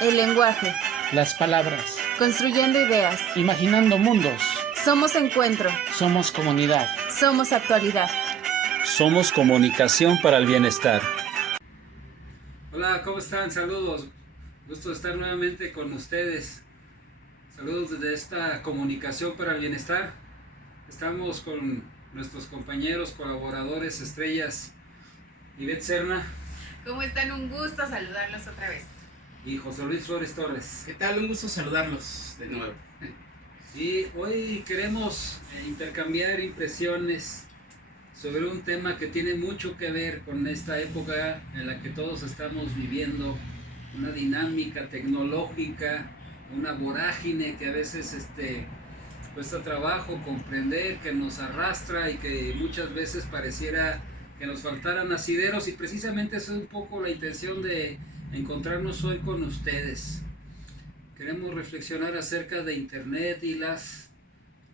El lenguaje. Las palabras. Construyendo ideas. Imaginando mundos. Somos encuentro. Somos comunidad. Somos actualidad. Somos comunicación para el bienestar. Hola, ¿cómo están? Saludos. Gusto de estar nuevamente con ustedes. Saludos desde esta comunicación para el bienestar. Estamos con nuestros compañeros, colaboradores, estrellas, Ivette Serna. ¿Cómo están? Un gusto saludarlos otra vez. Y José Luis Flores Torres. ¿Qué tal? Un gusto saludarlos de nuevo. Y hoy queremos intercambiar impresiones sobre un tema que tiene mucho que ver con esta época en la que todos estamos viviendo, una dinámica tecnológica, una vorágine que a veces cuesta trabajo comprender, que nos arrastra y que muchas veces pareciera que nos faltaran asideros, y precisamente esa es un poco la intención de encontrarnos hoy con ustedes. Queremos reflexionar acerca de Internet y las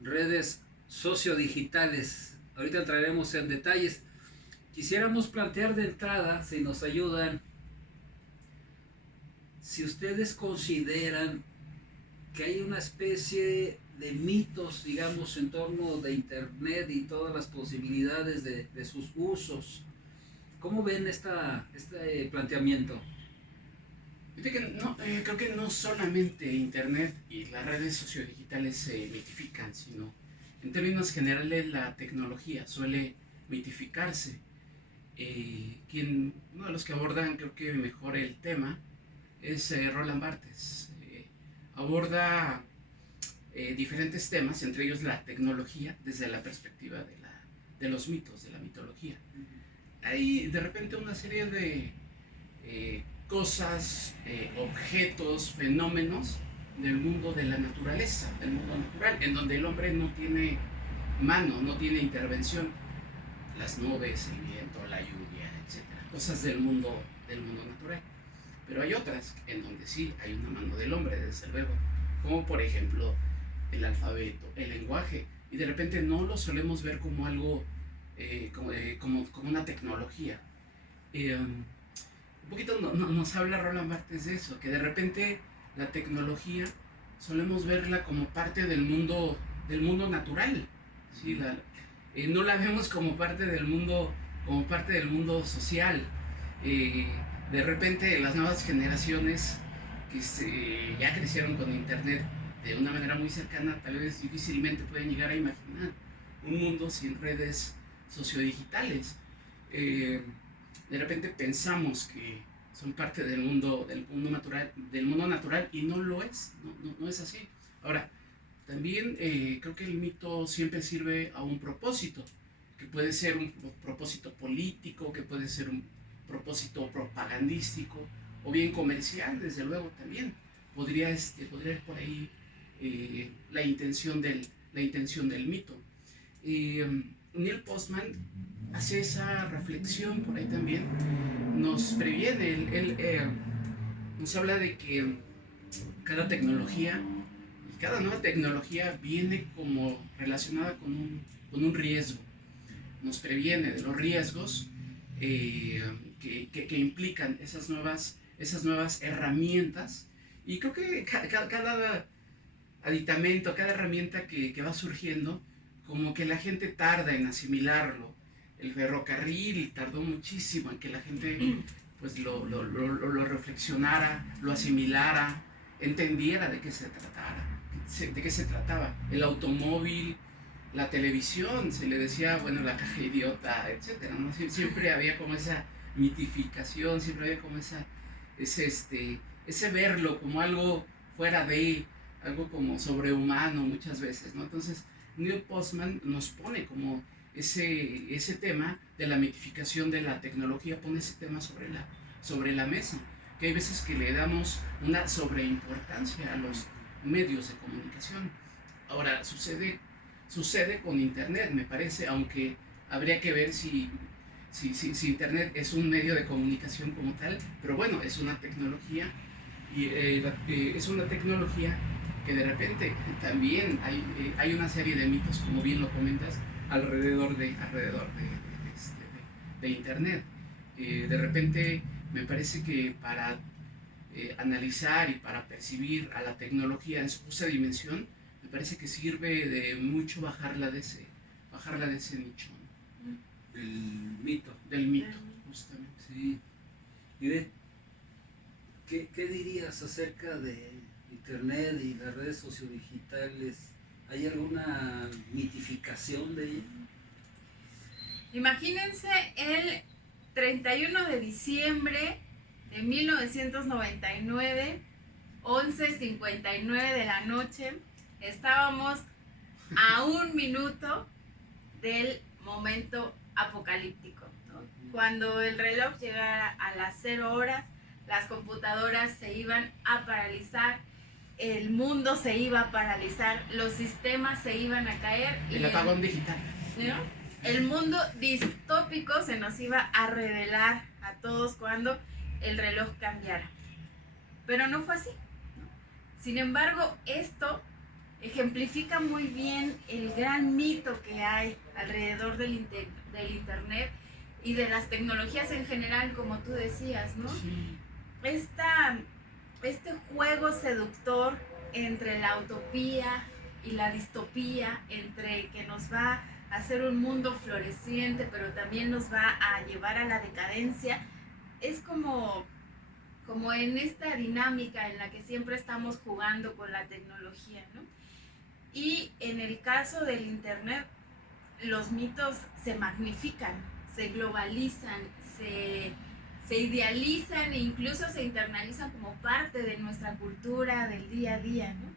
redes sociodigitales. Ahorita entraremos en detalles. Quisiéramos plantear de entrada, si nos ayudan, si ustedes consideran que hay una especie de mitos, digamos, en torno de Internet y todas las posibilidades de sus usos. ¿Cómo ven este planteamiento? Creo que no solamente Internet y las redes sociodigitales se mitifican, sino en términos generales la tecnología suele mitificarse. Uno de los que abordan, creo que mejor el tema, es Roland Barthes. Aborda diferentes temas, entre ellos la tecnología, desde la perspectiva de los mitos, de la mitología. Hay de repente una serie de cosas, objetos, fenómenos del mundo de la naturaleza, del mundo natural, en donde el hombre no tiene mano, no tiene intervención. Las nubes, el viento, la lluvia, etcétera, cosas del mundo natural. Pero hay otras en donde sí hay una mano del hombre, desde luego, como por ejemplo el alfabeto, el lenguaje, y de repente no lo solemos ver como algo, como una tecnología. Un poquito nos habla Roland Barthes de eso, que de repente la tecnología solemos verla como parte del mundo natural, ¿sí? No la vemos como parte del mundo social. De repente las nuevas generaciones que ya crecieron con Internet de una manera muy cercana, tal vez difícilmente pueden llegar a imaginar un mundo sin redes sociodigitales. De repente pensamos que son parte del mundo natural y no lo es, no es así. Ahora, también creo que el mito siempre sirve a un propósito, que puede ser un propósito político, que puede ser un propósito propagandístico o bien comercial, desde luego también. Podría ir por ahí la intención del mito. Neil Postman hace esa reflexión por ahí también, nos previene, él nos habla de que cada nueva tecnología viene como relacionada con un riesgo, nos previene de los riesgos que implican esas nuevas herramientas, y creo que cada aditamento, cada herramienta que va surgiendo, como que la gente tarda en asimilarlo. El ferrocarril tardó muchísimo en que la gente pues lo reflexionara, lo asimilara, entendiera de qué se trataba. El automóvil, la televisión, se le decía, bueno, la caja idiota, etcétera, ¿no? Siempre había como esa mitificación, siempre había como ese verlo como algo fuera de, algo como sobrehumano muchas veces, ¿no? Entonces Neil Postman nos pone como ese tema de la mitificación de la tecnología, pone ese tema sobre la mesa, que hay veces que le damos una sobreimportancia a los medios de comunicación. Ahora, sucede con Internet, me parece, aunque habría que ver si Internet es un medio de comunicación como tal, pero bueno, es una tecnología, y es una tecnología que de repente también hay una serie de mitos, como bien lo comentas, alrededor de Internet. De repente me parece que para analizar y para percibir a la tecnología en su justa dimensión, me parece que sirve de mucho bajarla de ese nicho, ¿no? Del mito, justamente. Sí. Mire, ¿qué dirías acerca de Internet y las redes sociodigitales? ¿Hay alguna mitificación de ella? Imagínense el 31 de diciembre de 1999, 11:59 de la noche, estábamos a un minuto del momento apocalíptico, ¿no? Cuando el reloj llegara a las 0 horas, las computadoras se iban a paralizar, el mundo se iba a paralizar, los sistemas se iban a caer. El apagón digital. ¿No? El mundo distópico se nos iba a revelar a todos cuando el reloj cambiara. Pero no fue así, ¿no? Sin embargo, esto ejemplifica muy bien el gran mito que hay alrededor del Internet y de las tecnologías en general, como tú decías, ¿no? Sí. Este juego seductor entre la utopía y la distopía, entre que nos va a hacer un mundo floreciente, pero también nos va a llevar a la decadencia, es como en esta dinámica en la que siempre estamos jugando con la tecnología, ¿no? Y en el caso del Internet, los mitos se magnifican, se globalizan, se idealizan e incluso se internalizan como parte de nuestra cultura del día a día, ¿no?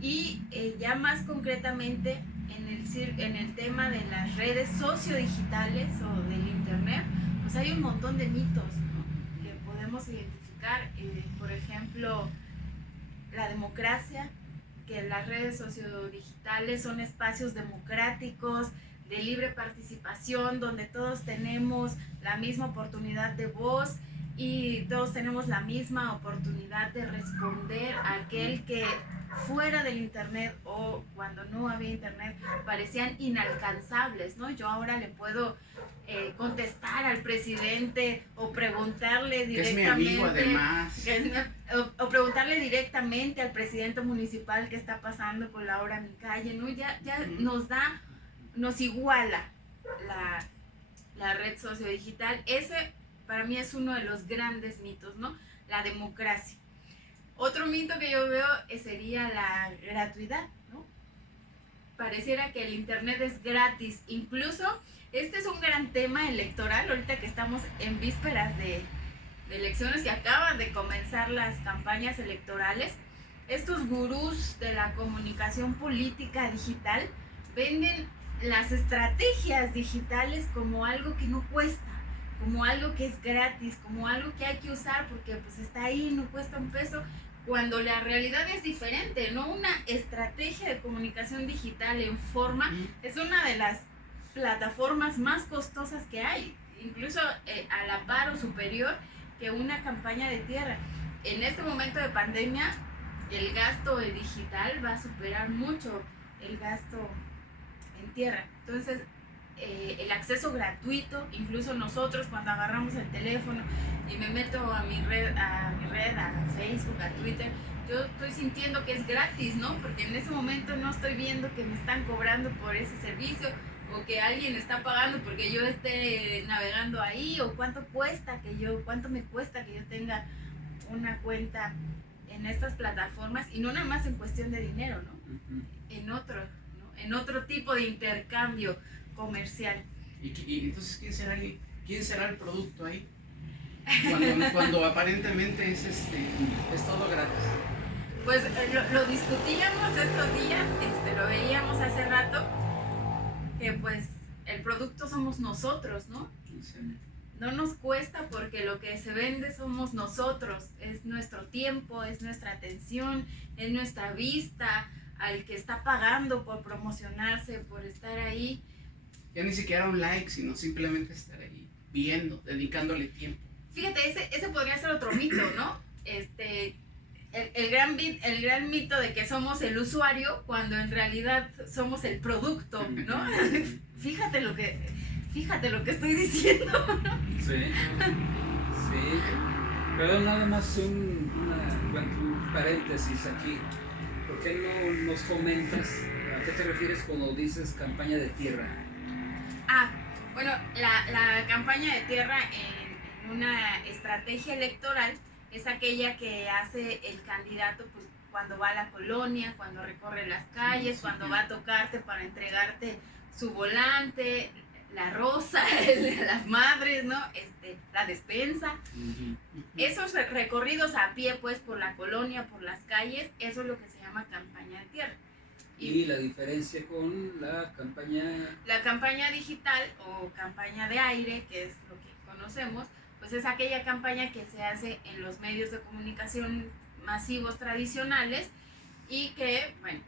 Y ya más concretamente en el tema de las redes sociodigitales o del Internet, pues hay un montón de mitos, ¿no?, que podemos identificar. Por ejemplo, la democracia, que las redes sociodigitales son espacios democráticos, de libre participación, donde todos tenemos la misma oportunidad de voz y todos tenemos la misma oportunidad de responder a aquel que fuera del Internet o cuando no había Internet parecían inalcanzables, ¿no? Yo ahora le puedo contestar al presidente o preguntarle directamente, que es mi amigo además, o preguntarle directamente al presidente municipal qué está pasando con la obra en mi calle, ¿no? Ya nos iguala la red sociodigital. Ese para mí es uno de los grandes mitos, ¿no? La democracia. Otro mito que yo veo sería la gratuidad, ¿no? Pareciera que el Internet es gratis. Incluso este es un gran tema electoral, ahorita que estamos en vísperas de elecciones y acaban de comenzar las campañas electorales. Estos gurús de la comunicación política digital venden las estrategias digitales como algo que no cuesta, como algo que es gratis, como algo que hay que usar porque pues está ahí, no cuesta un peso, cuando la realidad es diferente, ¿no? Una estrategia de comunicación digital en forma es una de las plataformas más costosas que hay, incluso a la par o superior que una campaña de tierra. En este momento de pandemia, el gasto digital va a superar mucho el gasto en tierra. Entonces, el acceso gratuito, incluso nosotros cuando agarramos el teléfono y me meto a mi red, a Facebook, a Twitter, yo estoy sintiendo que es gratis, ¿no? Porque en ese momento no estoy viendo que me están cobrando por ese servicio o que alguien está pagando porque yo esté navegando ahí, o cuánto me cuesta que yo tenga una cuenta en estas plataformas, y no nada más en cuestión de dinero, ¿no? En otro tipo de intercambio comercial. Y entonces ¿quién será el producto ahí? Cuando aparentemente es todo gratis. Pues lo discutíamos estos días, lo veíamos hace rato, que pues el producto somos nosotros, ¿no? Sí. No nos cuesta porque lo que se vende somos nosotros, es nuestro tiempo, es nuestra atención, es nuestra vista, al que está pagando por promocionarse, por estar ahí. Ya ni siquiera un like, sino simplemente estar ahí viendo, dedicándole tiempo. Fíjate, ese podría ser otro mito, ¿no? El gran mito de que somos el usuario cuando en realidad somos el producto, ¿no? Fíjate lo que estoy diciendo, ¿no? Sí. Perdón, nada más un paréntesis aquí. ¿Por qué no nos comentas a qué te refieres cuando dices campaña de tierra? Ah, bueno, la campaña de tierra en una estrategia electoral es aquella que hace el candidato pues, cuando va a la colonia, cuando recorre las calles, cuando va a tocarte para entregarte su volante, la rosa, las madres, ¿no? La despensa. Esos recorridos a pie, pues, por la colonia, por las calles, eso es lo que se llama campaña de tierra. Y la diferencia con la campaña... La campaña digital o campaña de aire, que es lo que conocemos, pues es aquella campaña que se hace en los medios de comunicación masivos tradicionales y que, bueno,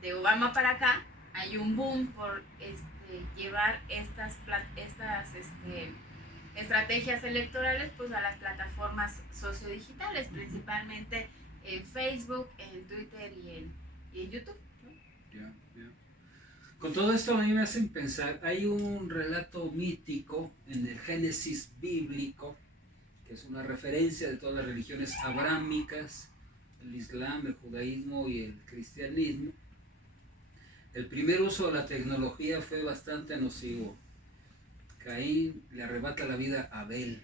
de Obama para acá hay un boom por llevar estas estrategias electorales pues a las plataformas sociodigitales, principalmente en Facebook, en Twitter y en YouTube. Ya. Con todo esto a mí me hacen pensar, hay un relato mítico en el Génesis bíblico, que es una referencia de todas las religiones abrámicas, el Islam, el judaísmo y el cristianismo. El primer uso de la tecnología fue bastante nocivo. Caín le arrebata la vida a Abel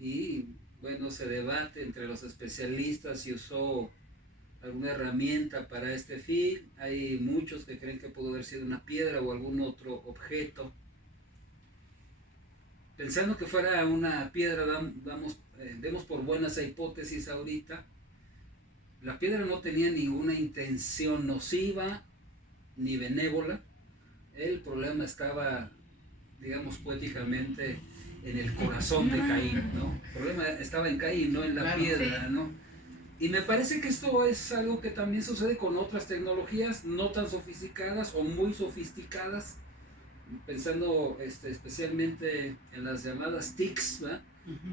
y bueno, se debate entre los especialistas si usó alguna herramienta para este fin. Hay muchos que creen que pudo haber sido una piedra o algún otro objeto. Pensando que fuera una piedra, demos por buena esa hipótesis ahorita. La piedra no tenía ninguna intención nociva ni benévola. El problema estaba, digamos poéticamente, en el corazón de Caín, ¿no? El problema estaba en Caín, no en la piedra, ¿no? Y me parece que esto es algo que también sucede con otras tecnologías no tan sofisticadas o muy sofisticadas, pensando especialmente en las llamadas TICs, ¿verdad?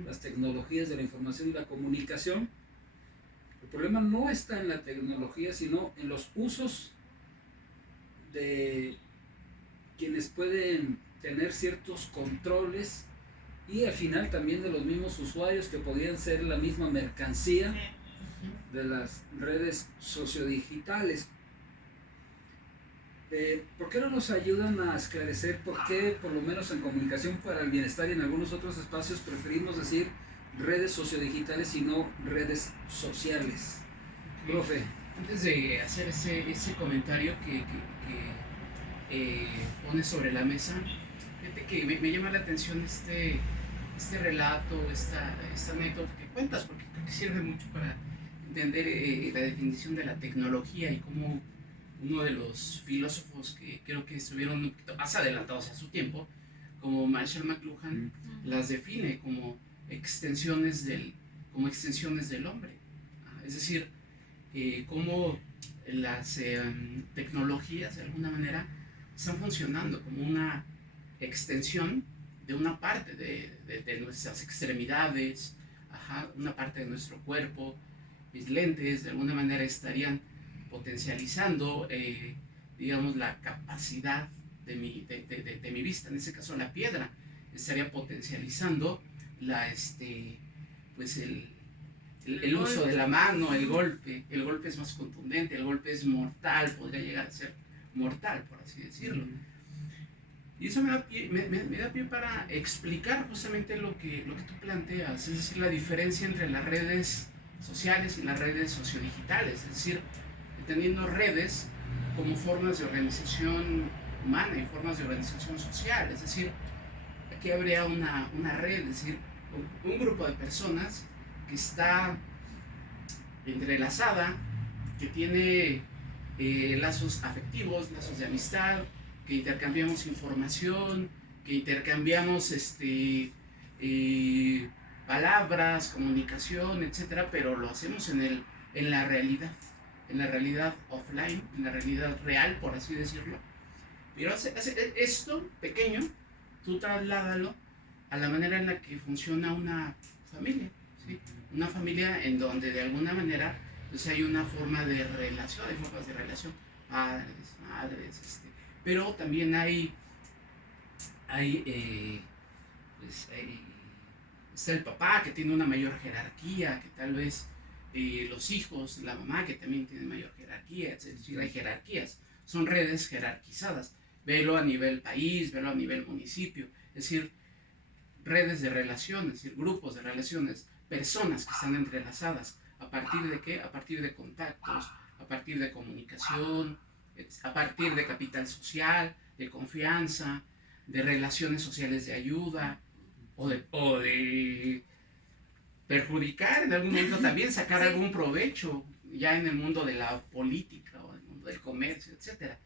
Las tecnologías de la información y la comunicación. El problema no está en la tecnología, sino en los usos de quienes pueden tener ciertos controles y al final también de los mismos usuarios que podrían ser la misma mercancía de las redes sociodigitales. ¿Por qué no nos ayudan a esclarecer por qué, por lo menos en Comunicación para el Bienestar y en algunos otros espacios, preferimos decir redes sociodigitales y no redes sociales? Profe. Antes de hacer ese comentario que pone sobre la mesa, fíjate que me llama la atención este relato, esta anécdota que cuentas, porque creo que sirve mucho para entender la definición de la tecnología y cómo uno de los filósofos que creo que estuvieron un poquito más adelantados a su tiempo, como Marshall McLuhan, las define como extensiones del hombre. Es decir, cómo las tecnologías de alguna manera están funcionando como una extensión de una parte de nuestras extremidades, una parte de nuestro cuerpo. Mis lentes de alguna manera estarían potencializando, digamos, la capacidad de mi vista. En este caso, la piedra estaría potencializando pues el uso de la mano, el golpe. El golpe es más contundente, el golpe es mortal, podría llegar a ser mortal, por así decirlo. Y eso me da pie para explicar justamente lo que tú planteas, es decir, la diferencia entre las redes sociales y las redes sociodigitales, es decir, teniendo redes como formas de organización humana y formas de organización social, es decir, aquí habría una red, es decir, un grupo de personas que está entrelazada, que tiene lazos afectivos, lazos de amistad, que intercambiamos información, que intercambiamos palabras, comunicación, etcétera, pero lo hacemos en la realidad offline, en la realidad real, por así decirlo. Pero esto pequeño, tú trasládalo a la manera en la que funciona una familia, ¿sí? Una familia en donde de alguna manera pues hay una forma de relación, hay formas de relación, padres, madres, pero también hay está el papá que tiene una mayor jerarquía, que tal vez los hijos, la mamá que también tiene mayor jerarquía, es decir, hay jerarquías, son redes jerarquizadas. Velo a nivel país, velo a nivel municipio, es decir, redes de relaciones, es decir, grupos de relaciones, personas que están entrelazadas. ¿A partir de qué? A partir de contactos, a partir de comunicación, a partir de capital social, de confianza, de relaciones sociales de ayuda, o de perjudicar en algún momento también, sacar Sí. algún provecho, ya en el mundo de la política o en el mundo del comercio, etcétera.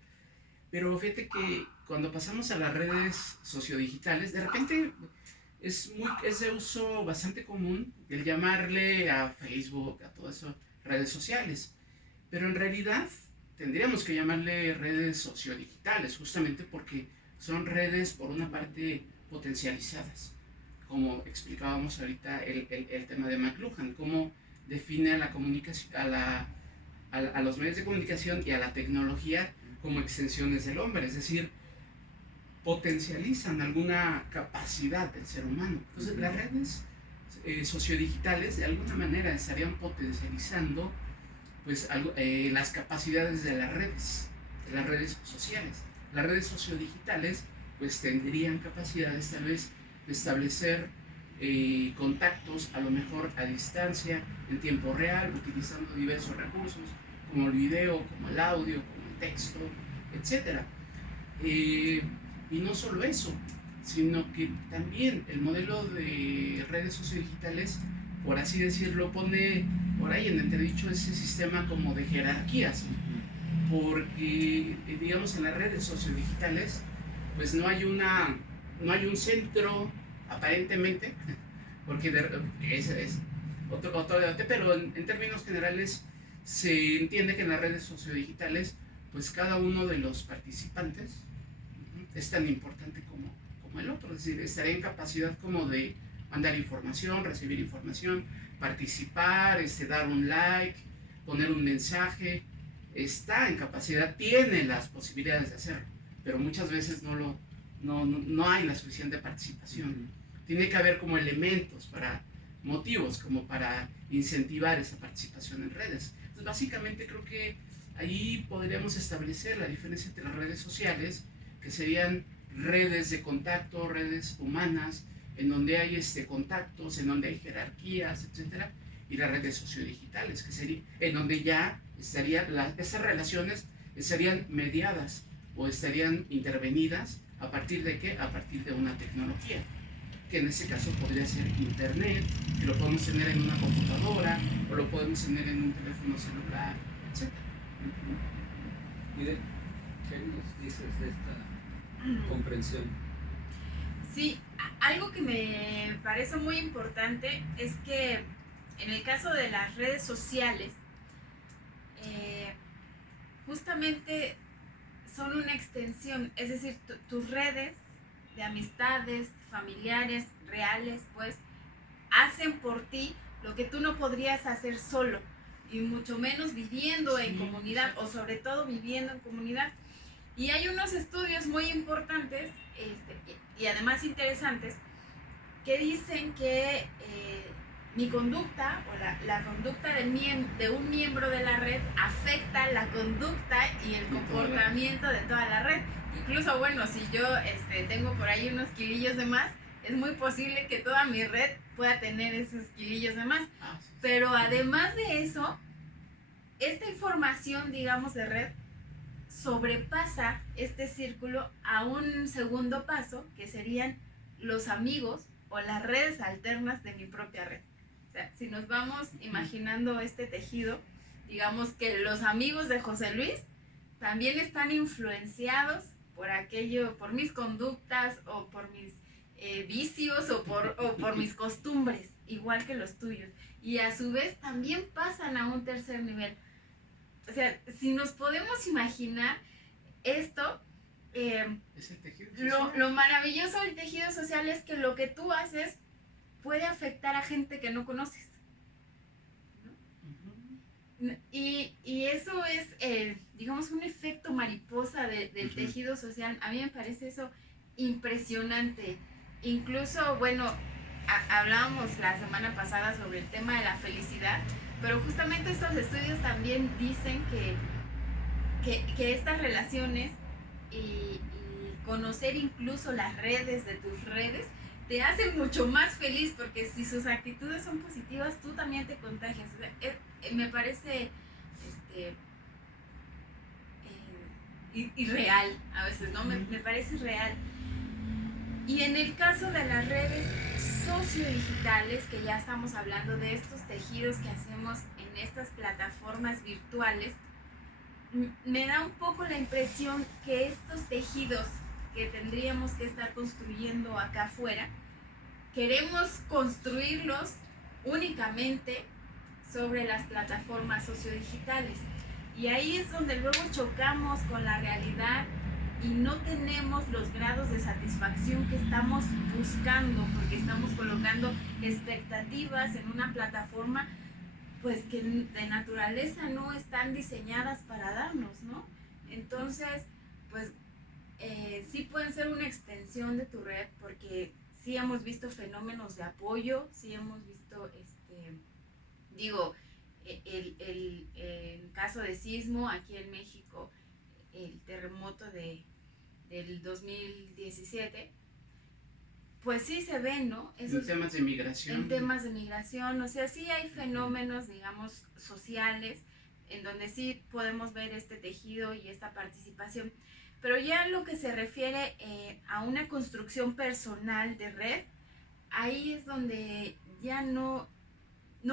Pero fíjate que cuando pasamos a las redes sociodigitales, de repente es de uso bastante común el llamarle a Facebook, a todo eso, redes sociales. Pero en realidad tendríamos que llamarle redes sociodigitales, justamente porque son redes, por una parte, potencializadas. Como explicábamos ahorita el tema de McLuhan, cómo define a la comunicación, a los medios de comunicación y a la tecnología como extensiones del hombre, es decir, potencializan alguna capacidad del ser humano. Entonces, las redes sociodigitales de alguna manera estarían potencializando pues, las capacidades de las redes sociales. Las redes sociodigitales pues tendrían capacidades tal vez de establecer contactos a lo mejor a distancia, en tiempo real, utilizando diversos recursos como el video, como el audio, como el texto, etc. Y no solo eso, sino que también el modelo de redes sociodigitales, por así decirlo, pone por ahí en entredicho ese sistema como de jerarquías, porque digamos en las redes sociodigitales pues no hay un centro aparentemente, porque es otro debate, pero en términos generales se entiende que en las redes sociodigitales pues cada uno de los participantes es tan importante como el otro, es decir, estaría en capacidad como de mandar información, recibir información, participar, dar un like, poner un mensaje, está en capacidad, tiene las posibilidades de hacerlo, pero muchas veces no hay la suficiente participación. Tiene que haber como elementos motivos como para incentivar esa participación en redes. Entonces, básicamente creo que ahí podríamos establecer la diferencia entre las redes sociales, que serían redes de contacto, redes humanas, en donde hay contactos, en donde hay jerarquías, etcétera, y las redes sociodigitales, que sería en donde ya esas relaciones estarían mediadas o estarían intervenidas a partir de qué? A partir de una tecnología, que en este caso podría ser internet, que lo podemos tener en una computadora o lo podemos tener en un teléfono celular, etc. Mire, ¿qué nos dices de esta comprensión? Sí, algo que me parece muy importante es que en el caso de las redes sociales, justamente son una extensión, es decir, tus redes de amistades, familiares, reales, pues, hacen por ti lo que tú no podrías hacer solo, y mucho menos viviendo en comunidad, o sobre todo viviendo en comunidad. Y hay unos estudios muy importantes y además interesantes que dicen que mi conducta o la conducta de un miembro de la red afecta la conducta y el comportamiento de toda la red. Incluso, bueno, si yo tengo por ahí unos kilillos de más, es muy posible que toda mi red pueda tener esos kilillos de más. Pero además de eso, esta información, digamos, de red sobrepasa este círculo a un segundo paso, que serían los amigos o las redes alternas de mi propia red. O sea, si nos vamos imaginando este tejido, digamos que los amigos de José Luis también están influenciados por mis conductas o por mis vicios o por mis costumbres, igual que los tuyos. Y a su vez también pasan a un tercer nivel. O sea, si nos podemos imaginar esto, Es el tejido social. lo maravilloso del tejido social es que lo que tú haces puede afectar a gente que no conoces. Y eso es, digamos, un efecto mariposa del tejido social. A mí me parece eso impresionante. Incluso, bueno, hablábamos la semana pasada sobre el tema de la felicidad, pero justamente estos estudios también dicen que estas relaciones y conocer incluso las redes de tus redes te hacen mucho más feliz, porque si sus actitudes son positivas, tú también te contagias. O sea, me parece irreal a veces, ¿no? Me parece irreal. Y en el caso de las redes sociodigitales, que ya estamos hablando de estos tejidos que hacemos en estas plataformas virtuales, me da un poco la impresión que estos tejidos que tendríamos que estar construyendo acá afuera, queremos construirlos únicamente sobre las plataformas sociodigitales. Y ahí es donde luego chocamos con la realidad y no tenemos los grados de satisfacción que estamos buscando, porque estamos colocando expectativas en una plataforma pues que de naturaleza no están diseñadas para darnos, ¿no? Entonces, pues sí pueden ser una extensión de tu red, porque sí hemos visto fenómenos de apoyo, sí hemos visto, el caso de sismo aquí en México, el terremoto del 2017, pues sí se ven, ¿no? En temas de migración. En temas de migración, o sea, sí hay fenómenos, digamos, sociales, en donde sí podemos ver este tejido y esta participación. Pero ya en lo que se refiere a una construcción personal de red, ahí es donde ya no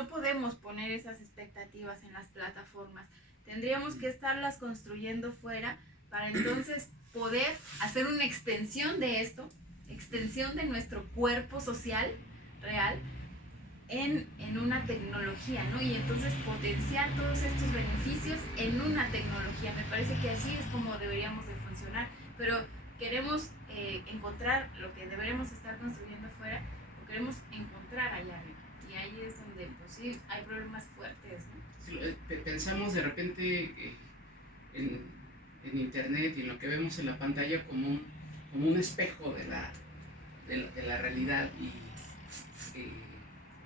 podemos poner esas expectativas en las plataformas. Tendríamos que estarlas construyendo fuera para entonces poder hacer una extensión de esto, extensión de nuestro cuerpo social real en una tecnología, ¿no? Y entonces potenciar todos estos beneficios en una tecnología. Me parece que así es como deberíamos de funcionar, pero queremos encontrar lo que deberíamos estar construyendo afuera, lo queremos encontrar allá arriba. Y ahí es donde, pues sí, hay problemas fuertes, ¿no? Sí, pensamos de repente en internet y en lo que vemos en la pantalla como un espejo de la realidad, y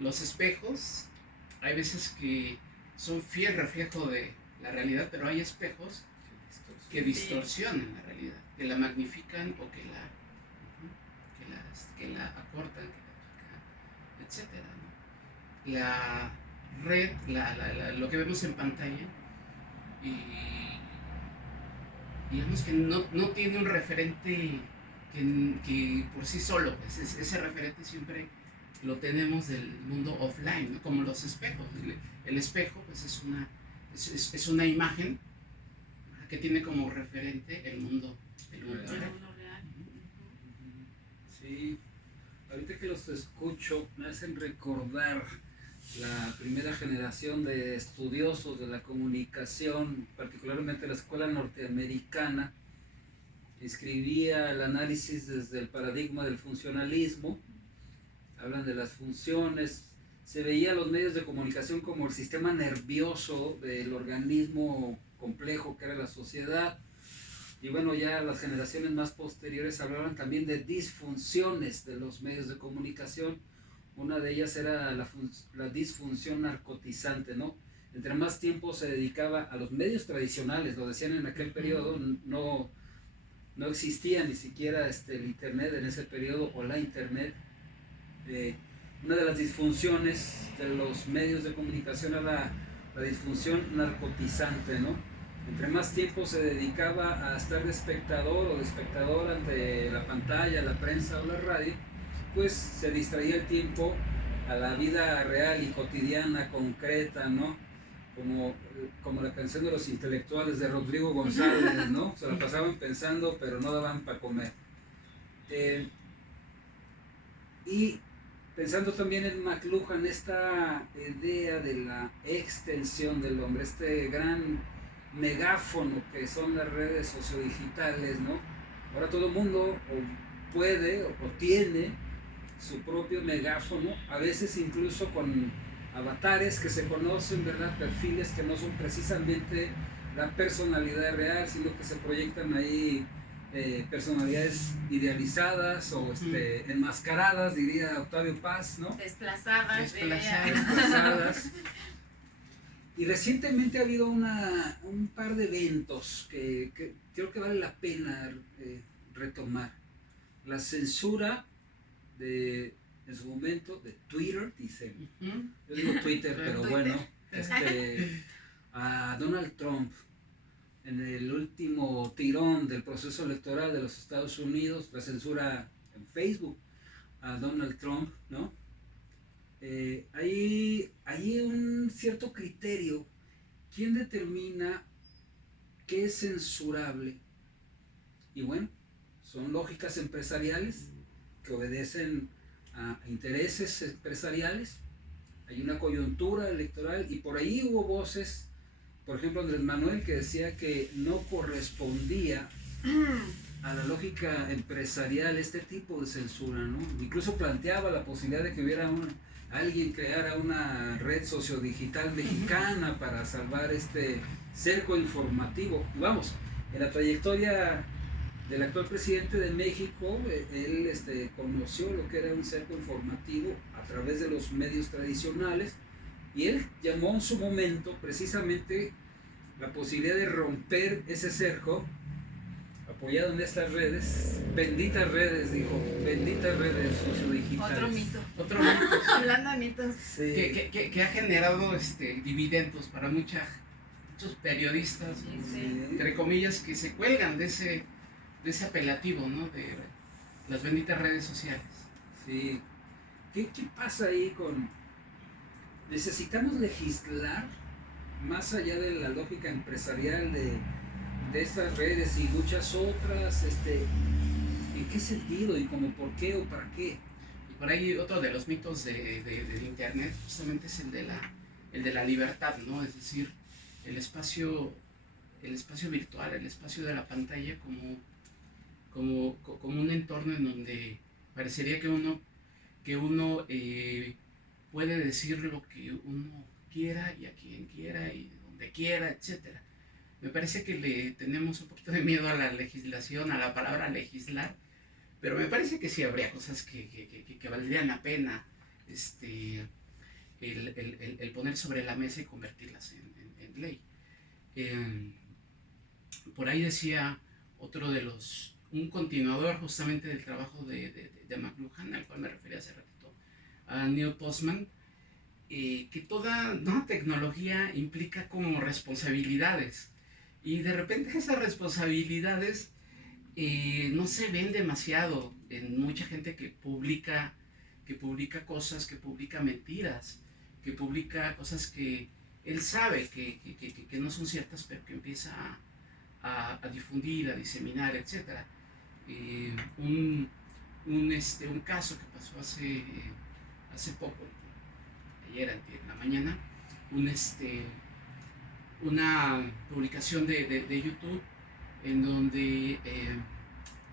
los espejos hay veces que son fiel reflejo de la realidad, pero hay espejos que distorsionan la realidad, que la magnifican o que la acortan, etcétera, ¿no? La red, lo que vemos en pantalla, y digamos que no tiene un referente que por sí solo, pues ese referente siempre lo tenemos del mundo offline, ¿no? Como los espejos. El espejo pues es una imagen que tiene como referente el mundo real. Sí, ahorita que los escucho me hacen recordar la primera generación de estudiosos de la comunicación, particularmente la escuela norteamericana. Escribía el análisis desde el paradigma del funcionalismo. Hablan de las funciones. Se veía los medios de comunicación como el sistema nervioso del organismo complejo que era la sociedad. Y bueno, ya las generaciones más posteriores hablaban también de disfunciones de los medios de comunicación. Una de ellas era la disfunción narcotizante, ¿no? Entre más tiempo se dedicaba a los medios tradicionales, lo decían en aquel periodo, no existía ni siquiera el internet en ese periodo, o la internet. Una de las disfunciones de los medios de comunicación era la disfunción narcotizante, ¿no? Entre más tiempo se dedicaba a estar de espectador o de espectadora ante la pantalla, la prensa o la radio, pues se distraía el tiempo a la vida real y cotidiana, concreta, ¿no? Como la canción de los intelectuales de Rodrigo González, ¿no? Se la pasaban pensando, pero no daban para comer. Y pensando también en McLuhan, esta idea de la extensión del hombre, este gran megáfono que son las redes sociodigitales, ¿no? Ahora todo el mundo puede o tiene su propio megáfono, a veces incluso con avatares que se conocen, ¿verdad? Perfiles que no son precisamente la personalidad real, sino que se proyectan ahí personalidades idealizadas o enmascaradas, diría Octavio Paz, ¿no? Desplazadas. Desplazadas. Y recientemente ha habido un par de eventos que creo que vale la pena retomar. La censura en su momento de Twitter, dicen. Yo digo Twitter, pero bueno, a Donald Trump en el último tirón del proceso electoral de los Estados Unidos, la censura en Facebook a Donald Trump, ¿no? Hay un cierto criterio. ¿Quién determina qué es censurable? Y bueno, son lógicas empresariales que obedecen a intereses empresariales. Hay una coyuntura electoral y por ahí hubo voces, por ejemplo Andrés Manuel, que decía que no correspondía a la lógica empresarial este tipo de censura, ¿no? Incluso planteaba la posibilidad de que hubiera alguien creara una red sociodigital mexicana para salvar este cerco informativo. Y vamos, en la trayectoria del actual presidente de México, él conoció lo que era un cerco informativo a través de los medios tradicionales y él llamó en su momento precisamente la posibilidad de romper ese cerco apoyado en estas redes, benditas redes, dijo, benditas redes sociodigitales. Otro mito. Hablando de mitos. Sí. Que ha generado dividendos para muchos periodistas, entre comillas, que se cuelgan de ese apelativo, ¿no? De las benditas redes sociales. Sí. ¿Qué pasa ahí con...? ¿Necesitamos legislar más allá de la lógica empresarial de estas redes y muchas otras? ¿En qué sentido y como por qué o para qué? Y por ahí otro de los mitos del internet justamente es el de la libertad, ¿no? Es decir, el espacio virtual, el espacio de la pantalla como un entorno en donde parecería que uno puede decir lo que uno quiera y a quien quiera y donde quiera, etcétera. Me parece que le tenemos un poquito de miedo a la legislación, a la palabra legislar, pero me parece que sí habría cosas que valdrían la pena el poner sobre la mesa y convertirlas en ley. Por ahí decía un continuador justamente del trabajo de McLuhan, al cual me refería hace ratito, a Neil Postman, que toda nueva tecnología implica como responsabilidades. Y de repente esas responsabilidades no se ven demasiado en mucha gente que publica cosas, que publica mentiras, que publica cosas que él sabe que no son ciertas, pero que empieza a difundir, a diseminar, etc. Un caso que pasó hace poco, ayer en la mañana, una publicación de YouTube en donde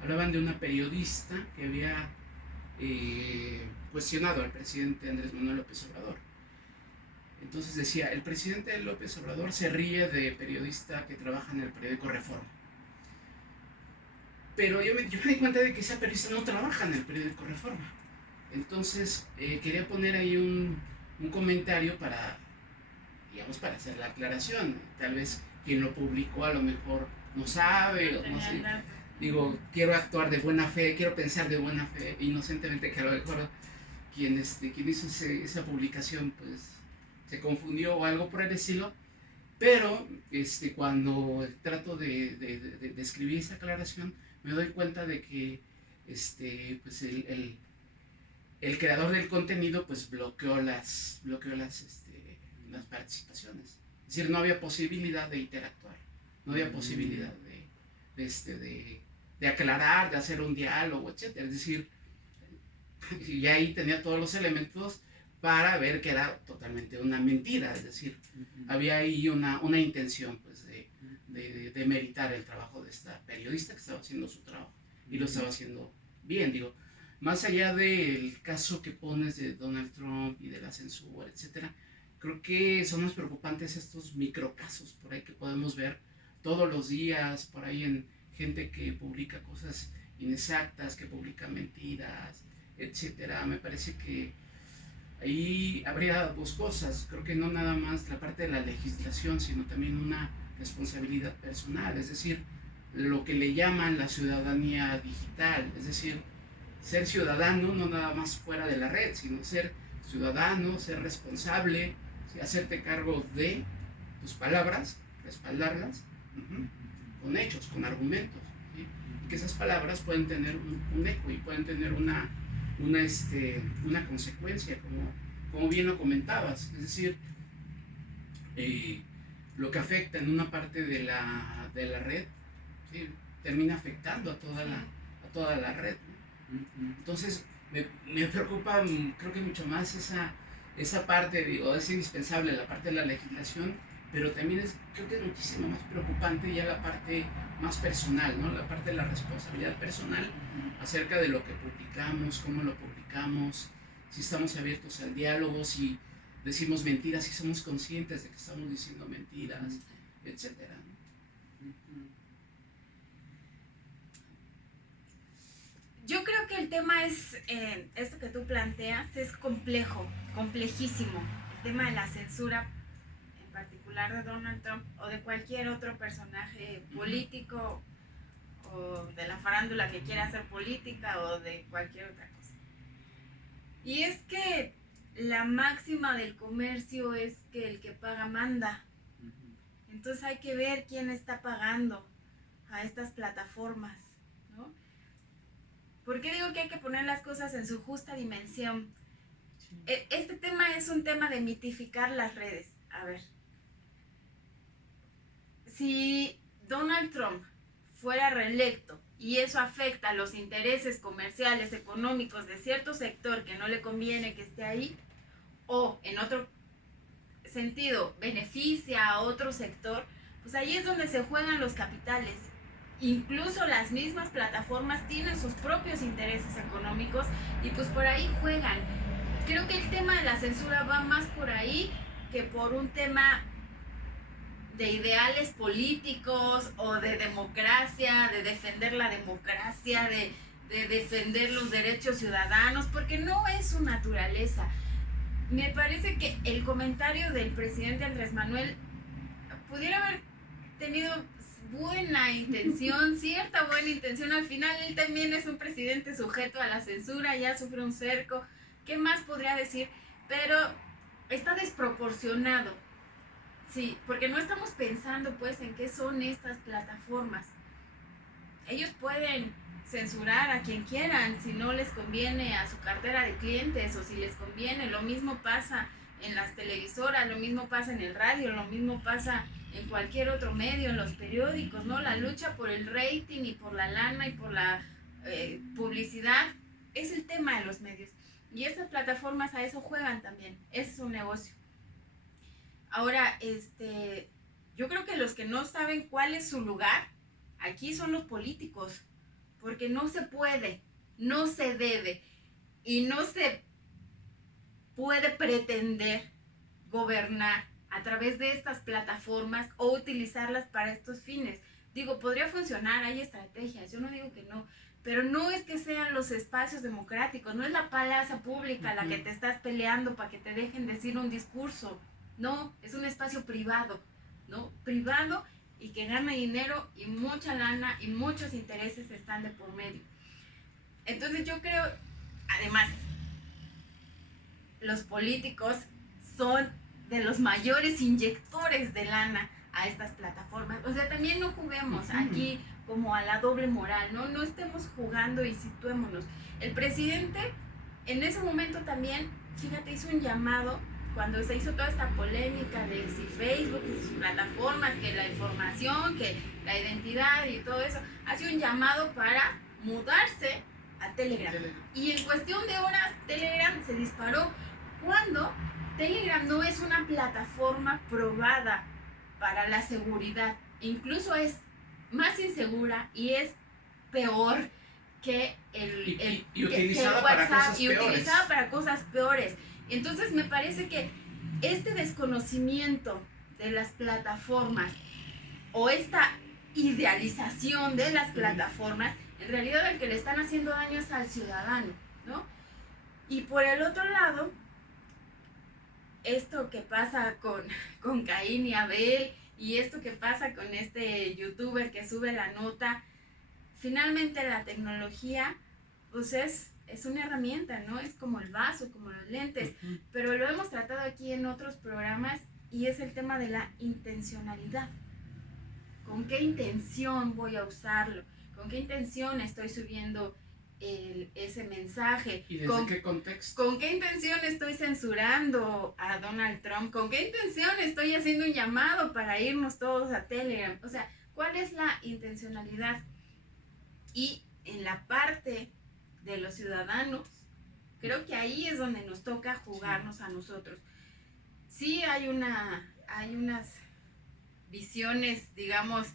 hablaban de una periodista que había cuestionado al presidente Andrés Manuel López Obrador. Entonces decía, el presidente López Obrador se ríe de periodista que trabaja en el periódico Reforma. Pero yo me di cuenta de que esa periodista no trabaja en el periódico Reforma. Entonces quería poner ahí un comentario para hacer la aclaración. Tal vez quien lo publicó a lo mejor no sabe, no sé. Digo, quiero actuar de buena fe, quiero pensar de buena fe, inocentemente, que a lo mejor quien hizo esa publicación pues se confundió o algo por el estilo, pero cuando trato de escribir esa aclaración me doy cuenta de que pues el creador del contenido pues bloqueó las participaciones. Es decir, no había posibilidad de interactuar, no había posibilidad de aclarar, de hacer un diálogo, etc. Es decir, y ahí tenía todos los elementos para ver que era totalmente una mentira. Es decir, había ahí una intención pues de meritar el trabajo de esta periodista que estaba haciendo su trabajo y lo estaba haciendo bien. Digo, más allá del caso que pones de Donald Trump y de la censura, etcétera, creo que son más preocupantes estos microcasos por ahí que podemos ver todos los días, por ahí en gente que publica cosas inexactas, que publica mentiras, etcétera. Me parece que ahí habría dos cosas. Creo que no nada más la parte de la legislación, sino también una responsabilidad personal, es decir, lo que le llaman la ciudadanía digital, es decir, ser ciudadano no nada más fuera de la red, sino ser ciudadano, ser responsable, ¿sí? Hacerte cargo de tus palabras, respaldarlas con hechos, con argumentos, ¿sí? Y que esas palabras pueden tener un eco y pueden tener una consecuencia, como bien lo comentabas, es decir, lo que afecta en una parte de la red, ¿sí? Termina afectando a toda la red, ¿no? Entonces me preocupa, creo que mucho más esa parte, digo, es indispensable la parte de la legislación, pero también creo que es muchísimo más preocupante ya la parte más personal, ¿no? La parte de la responsabilidad personal acerca de lo que publicamos, cómo lo publicamos, si estamos abiertos al diálogo, si decimos mentiras, si somos conscientes de que estamos diciendo mentiras, etcétera, ¿no? Yo creo que el tema es, esto que tú planteas, es complejo, complejísimo. El tema de la censura, en particular de Donald Trump o de cualquier otro personaje político o de la farándula que quiera hacer política o de cualquier otra cosa. Y es que la máxima del comercio es que el que paga manda. Entonces hay que ver quién está pagando a estas plataformas, ¿no? ¿Por qué digo que hay que poner las cosas en su justa dimensión? Este tema es un tema de mitificar las redes. A ver, si Donald Trump fuera reelecto y eso afecta a los intereses comerciales, económicos de cierto sector que no le conviene que esté ahí, o en otro sentido beneficia a otro sector, pues ahí es donde se juegan los capitales. Incluso las mismas plataformas tienen sus propios intereses económicos y pues por ahí juegan. Creo que el tema de la censura va más por ahí que por un tema de ideales políticos o de democracia, de defender la democracia, de defender los derechos ciudadanos, porque no es su naturaleza. Me parece que el comentario del presidente Andrés Manuel pudiera haber tenido buena intención, cierta buena intención. Al final él también es un presidente sujeto a la censura, ya sufre un cerco, ¿qué más podría decir? Pero está desproporcionado, sí, porque no estamos pensando pues en qué son estas plataformas. Ellos pueden censurar a quien quieran si no les conviene a su cartera de clientes o si les conviene. Lo mismo pasa en las televisoras, lo mismo pasa en el radio, lo mismo pasa en cualquier otro medio, en los periódicos, ¿no? La lucha por el rating y por la lana y por la publicidad es el tema de los medios. Y estas plataformas a eso juegan también, ese es un negocio. Ahora, yo creo que los que no saben cuál es su lugar aquí son los políticos, porque no se puede, no se debe y no se puede pretender gobernar a través de estas plataformas o utilizarlas para estos fines. Digo, podría funcionar, hay estrategias, yo no digo que no, pero no es que sean los espacios democráticos, no es la plaza pública la que te estás peleando para que te dejen decir un discurso, no, es un espacio privado, ¿no? Privado y que gana dinero y mucha lana y muchos intereses están de por medio. Entonces yo creo, además, los políticos son de los mayores inyectores de lana a estas plataformas. O sea, también no juguemos aquí como a la doble moral, ¿no? No estemos jugando y situémonos. El presidente en ese momento también, fíjate, hizo un llamado cuando se hizo toda esta polémica de si Facebook y sus plataformas, que la información, que la identidad y todo eso, hace un llamado para mudarse a Telegram. Y en cuestión de horas, Telegram se disparó. Cuando Telegram no es una plataforma probada para la seguridad, incluso es más insegura y es peor que y utilizada WhatsApp, para cosas y peores. utilizada para cosas peores. Entonces me parece que este desconocimiento de las plataformas o esta idealización de las plataformas, en realidad el que le están haciendo daño es al ciudadano, ¿no? Y por el otro lado, esto que pasa con Caín y Abel, y esto que pasa con este youtuber que sube la nota, finalmente la tecnología pues es una herramienta, ¿no? Es como el vaso, como los lentes, pero lo hemos tratado aquí en otros programas y es el tema de la intencionalidad. ¿Con qué intención voy a usarlo? ¿Con qué intención estoy subiendo ese mensaje? ¿Y desde qué contexto? ¿Con qué intención estoy censurando a Donald Trump? ¿Con qué intención estoy haciendo un llamado para irnos todos a Telegram? O sea, ¿cuál es la intencionalidad? Y en la parte de los ciudadanos, creo que ahí es donde nos toca jugarnos a nosotros. Sí hay unas visiones, digamos,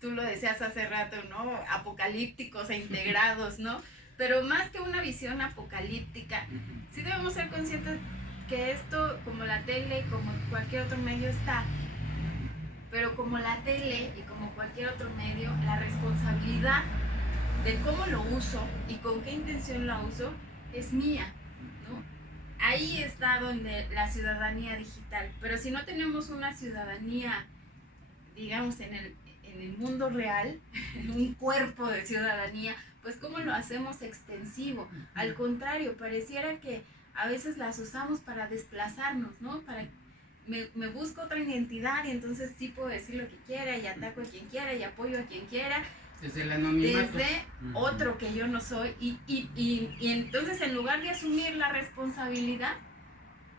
tú lo decías hace rato, ¿no? Apocalípticos e integrados, ¿no? Pero más que una visión apocalíptica, sí debemos ser conscientes que esto, como la tele, como cualquier otro medio está, pero como la tele y como cualquier otro medio, la responsabilidad de cómo lo uso y con qué intención lo uso es mía, ¿no? Ahí está donde la ciudadanía digital, pero si no tenemos una ciudadanía, digamos, en el mundo real, en un cuerpo de ciudadanía, pues ¿cómo lo hacemos extensivo? Al contrario, pareciera que a veces las usamos para desplazarnos, ¿no? Me busco otra identidad y entonces sí puedo decir lo que quiera y ataco a quien quiera y apoyo a quien quiera. Desde el anonimato. Desde otro que yo no soy. Y entonces en lugar de asumir la responsabilidad,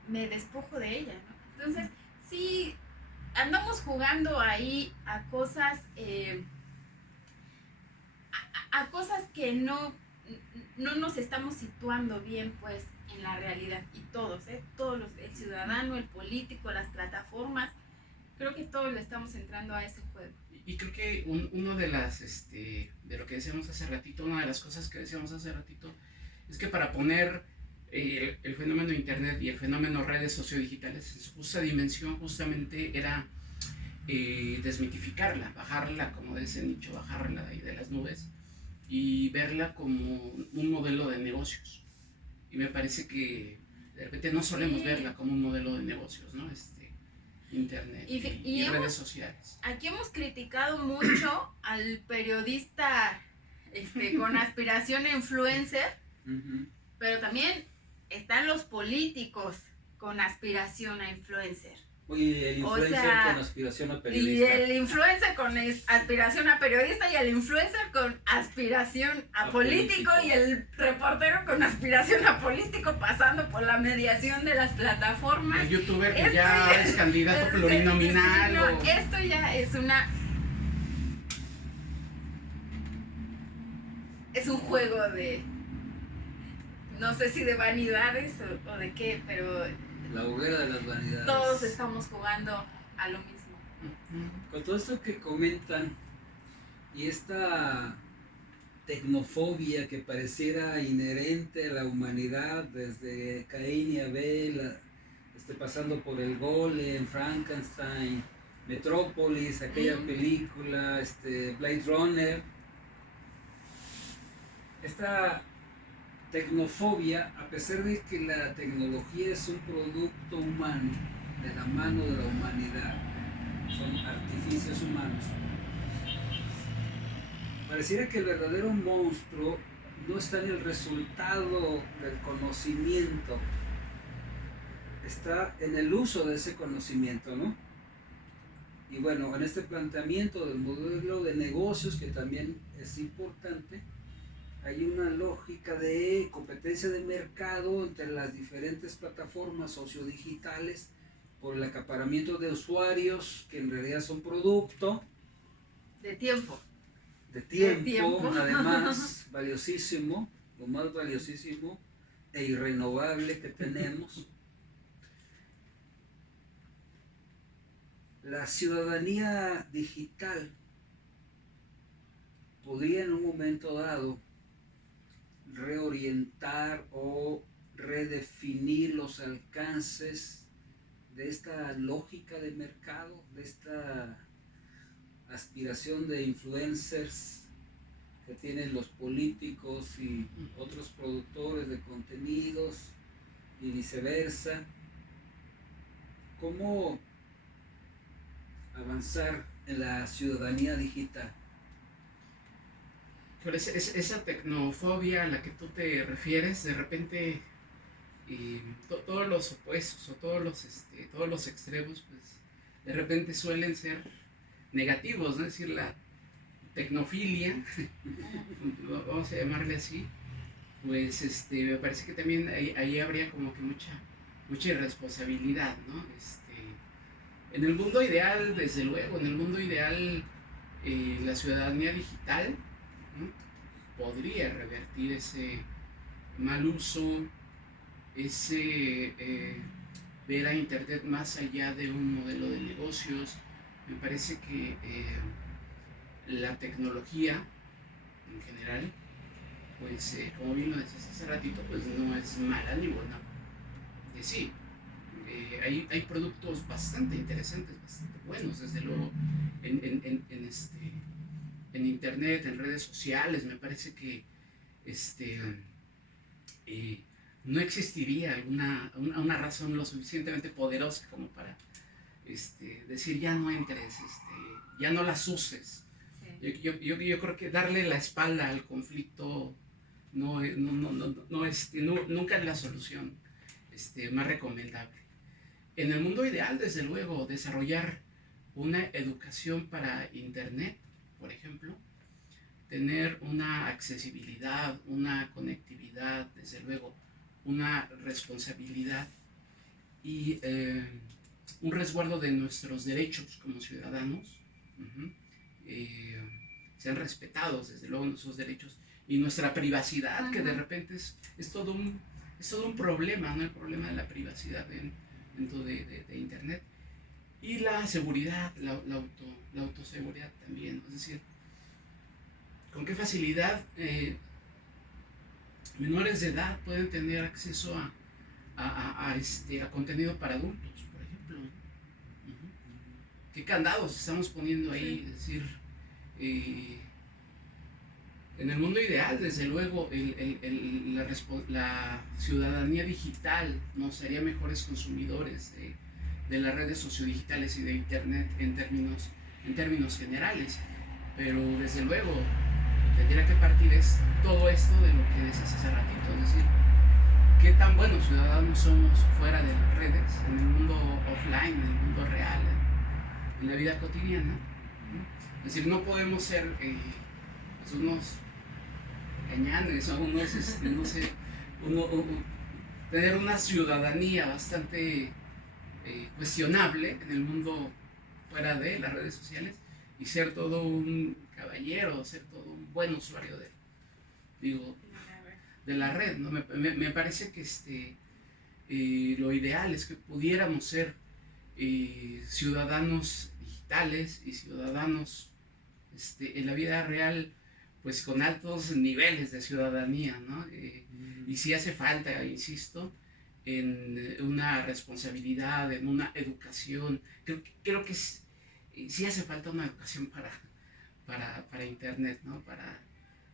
me despojo de ella, ¿no? Entonces, sí, andamos jugando ahí a cosas, a cosas que no nos estamos situando bien, pues, en la realidad. Y todos, el ciudadano, el político, las plataformas, creo que todos le estamos entrando a ese juego. Y creo que uno de lo que decíamos hace ratito, una de las cosas que decíamos hace ratito, es que para poner el fenómeno internet y el fenómeno redes sociodigitales en su justa dimensión, justamente era desmitificarla, bajarla, como dice Nicho, bajarla de ahí de las nubes y verla como un modelo de negocios. Y me parece que de repente no solemos verla como un modelo de negocios, ¿no? Internet y redes sociales. Aquí hemos criticado mucho al periodista con aspiración a influencer, pero también están los políticos con aspiración a influencer. Y el influencer con aspiración a periodista. Y el influencer con aspiración a periodista y el influencer con aspiración a político y el reportero con aspiración a político pasando por la mediación de las plataformas. El youtuber que ya es candidato plurinominal. Esto ya es es un juego de, no sé si de vanidades o de qué, pero la hoguera de las vanidades. Todos estamos jugando a lo mismo. Con todo esto que comentan y esta tecnofobia que pareciera inherente a la humanidad desde Caín y Abel, pasando por el Golem, Frankenstein, Metrópolis, aquella película, Blade Runner, esta tecnofobia, a pesar de que la tecnología es un producto humano, de la mano de la humanidad, son artificios humanos, pareciera que el verdadero monstruo no está en el resultado del conocimiento, está en el uso de ese conocimiento, ¿no? Y bueno, en este planteamiento del modelo de negocios, que también es importante, hay una lógica de competencia de mercado entre las diferentes plataformas sociodigitales por el acaparamiento de usuarios que en realidad son producto de tiempo, además valiosísimo, lo más valiosísimo e irrenovable que tenemos. La ciudadanía digital podría en un momento dado reorientar o redefinir los alcances, de esta lógica de mercado, de esta aspiración de influencers que tienen los políticos y otros productores de contenidos y viceversa. ¿Cómo avanzar en la ciudadanía digital? Pero esa tecnofobia a la que tú te refieres, de repente, todos los opuestos o todos los extremos, pues de repente suelen ser negativos, ¿no? Es decir, la tecnofilia, vamos a llamarle así, pues me parece que también ahí habría como que mucha irresponsabilidad, ¿no? En el mundo ideal, desde luego, en el mundo ideal, la ciudadanía digital, ¿no?, podría revertir ese mal uso, ese ver a Internet más allá de un modelo de negocios. Me parece que la tecnología en general, pues como bien lo decías hace ratito, pues no es mala ni buena de sí. Hay productos bastante interesantes, bastante buenos, desde luego, en Internet, en redes sociales. Me parece que no existiría una razón lo suficientemente poderosa como para decir ya no entres, ya no las uses. Sí. Yo creo que darle la espalda al conflicto nunca es la solución más recomendable. En el mundo ideal, desde luego, desarrollar una educación para Internet, por ejemplo, tener una accesibilidad, una conectividad, desde luego, una responsabilidad y un resguardo de nuestros derechos como ciudadanos, sean respetados, desde luego, nuestros derechos y nuestra privacidad, Ajá. que de repente es todo un problema, ¿no? El problema de la privacidad dentro de Internet. Y la seguridad, la autoseguridad también, es decir, con qué facilidad menores de edad pueden tener acceso a contenido para adultos, por ejemplo. ¿Qué candados estamos poniendo ahí? Es decir, en el mundo ideal, desde luego, la ciudadanía digital nos haría mejores consumidores de las redes sociodigitales y de Internet en términos generales, pero desde luego tendría que partir todo esto de lo que decías hace ratito, es decir, qué tan buenos ciudadanos somos fuera de las redes, en el mundo offline, en el mundo real, en la vida cotidiana, ¿no? Es decir, no podemos ser pues unos gañanes o unos, no sé, tener una ciudadanía bastante cuestionable en el mundo fuera de las redes sociales y ser todo un caballero, ser todo un buen usuario de la red, ¿no? Me parece que lo ideal es que pudiéramos ser ciudadanos digitales y ciudadanos en la vida real, pues con altos niveles de ciudadanía, ¿no? Y si hace falta, insisto, en una responsabilidad, en una educación. Creo que sí hace falta una educación para Internet, ¿no?